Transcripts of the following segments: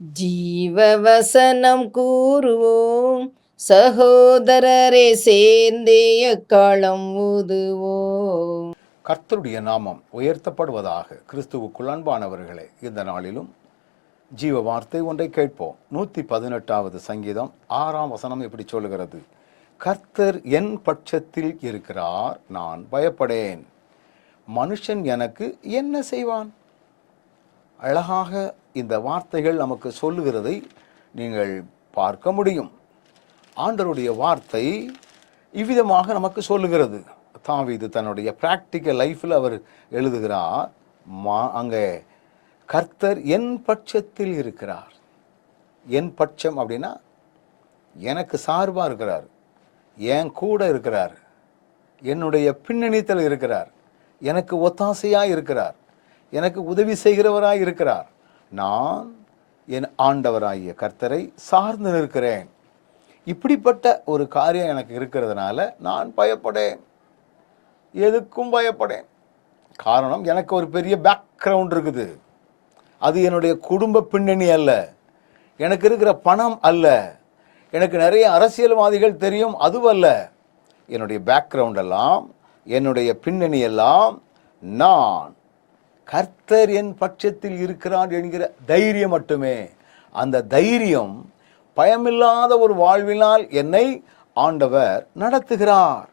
ஜீவவசனம் கூறுவோம், சகோதரரே சேர்ந்தே எக்காலம் ஊதுவோம். கர்த்தருடைய நாமம் உயர்த்தப்படுவதாக. கிறிஸ்துவுக்குள் அன்பானவர்களே, இந்த நாளிலும் ஜீவ வார்த்தை ஒன்றை கேட்போம். 118வது சங்கீதம் 6ஆம் வசனம் இப்படி சொல்லுகிறது: கர்த்தர் என் பட்சத்தில் இருக்கிறார், நான் பயப்படேன். மனுஷன் எனக்கு என்ன செய்வான்? அழகாக இந்த வார்த்தைகள் நமக்கு சொல்லுகிறதை நீங்கள் பார்க்க முடியும். ஆண்டவருடைய வார்த்தை இவ்விதமாக நமக்கு சொல்லுகிறது. தாவீது தன்னுடைய பிராக்டிக்கல் லைஃப்பில் அவர் எழுதுகிறார், அங்கே கர்த்தர் என் பட்சத்தில் இருக்கிறார். என் பட்சம் அப்படின்னா எனக்கு சார்பாக இருக்கிறார், என் கூட இருக்கிறார், என்னுடைய பின்னணித்தில் இருக்கிறார், எனக்கு ஒத்தாசையாக இருக்கிறார், எனக்கு உதவி செய்கிறவராய் இருக்கிறார். நான் என் ஆண்டவராகிய கர்த்தரை சார்ந்து நிற்கிறேன். இப்படிப்பட்ட ஒரு காரியம் எனக்கு இருக்கிறதுனால நான் பயப்படேன், எதுக்கும் பயப்படேன். காரணம், எனக்கு ஒரு பெரிய பேக்ரவுண்ட் இருக்குது. அது என்னுடைய குடும்ப பின்னணி அல்ல, எனக்கு இருக்கிற பணம் அல்ல, எனக்கு நிறைய அரசியல்வாதிகள் தெரியும் அதுவல்ல. என்னுடைய பேக்ரவுண்ட் எல்லாம், என்னுடைய பின்னணி எல்லாம், நான் கர்த்தர் என் பட்சத்தில் இருக்கிறான் என்கிற தைரியம் மட்டுமே. அந்த தைரியம் பயமில்லாத ஒரு வாழ்வினால் என்னை ஆண்டவர் நடத்துகிறார்.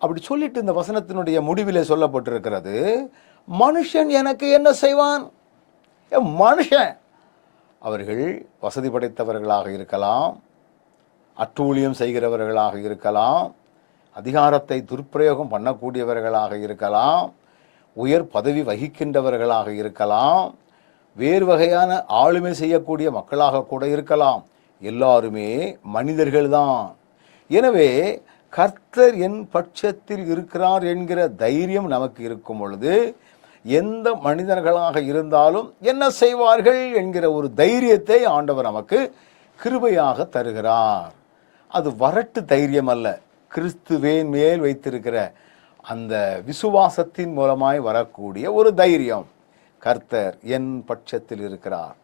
அப்படி சொல்லிட்டு இந்த வசனத்தினுடைய முடிவிலே சொல்லப்பட்டிருக்கிறது, மனுஷன் எனக்கு என்ன செய்வான்? மனுஷன், அவர்கள் வசதி படைத்தவர்களாக இருக்கலாம், அட்டூழியம் செய்கிறவர்களாக இருக்கலாம், அதிகாரத்தை துர்ப்பிரயோகம் பண்ணக்கூடியவர்களாக இருக்கலாம், உயர் பதவி வகிக்கின்றவர்களாக இருக்கலாம், வேறு வகையான ஆளுமை செய்யக்கூடிய மக்களாக கூட இருக்கலாம். எல்லாருமே மனிதர்கள்தான். எனவே கர்த்தர் என் பட்சத்தில் இருக்கிறார் என்கிற தைரியம் நமக்கு இருக்கும் பொழுது, எந்த மனிதர்களாக இருந்தாலும் என்ன செய்வார்கள் என்கிற ஒரு தைரியத்தை ஆண்டவர் நமக்கு கிருபையாக தருகிறார். அது வரட்டு தைரியம் அல்ல, கிறிஸ்துவின் மேல் வைத்திருக்கிற அந்த விசுவாசத்தின் மூலமாய் வரக்கூடிய ஒரு தைரியம். கர்த்தர் என் பட்சத்தில் இருக்கிறார்.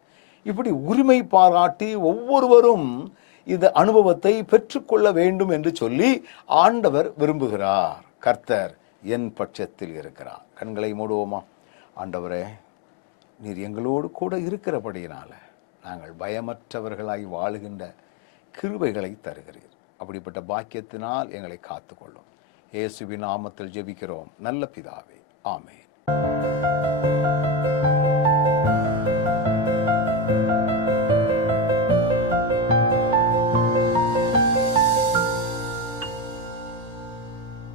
இப்படி உரிமை பாராட்டி ஒவ்வொருவரும் இந்த அனுபவத்தை பெற்றுக்கொள்ள வேண்டும் என்று சொல்லி ஆண்டவர் விரும்புகிறார். கர்த்தர் என் பட்சத்தில் இருக்கிறார். கண்களை மூடுவோமா? ஆண்டவரே, நீர் எங்களோடு கூட இருக்கிறபடியினால நாங்கள் பயமற்றவர்களாய் வாழுகின்ற கிருபைகளை தருகிறீர். அப்படிப்பட்ட பாக்கியத்தினால் எங்களை காத்துக்கொள்ளும். இயேசுவின் நாமத்தில் ஜெபிக்கிறோம் நல்ல பிதாவே, ஆமென்.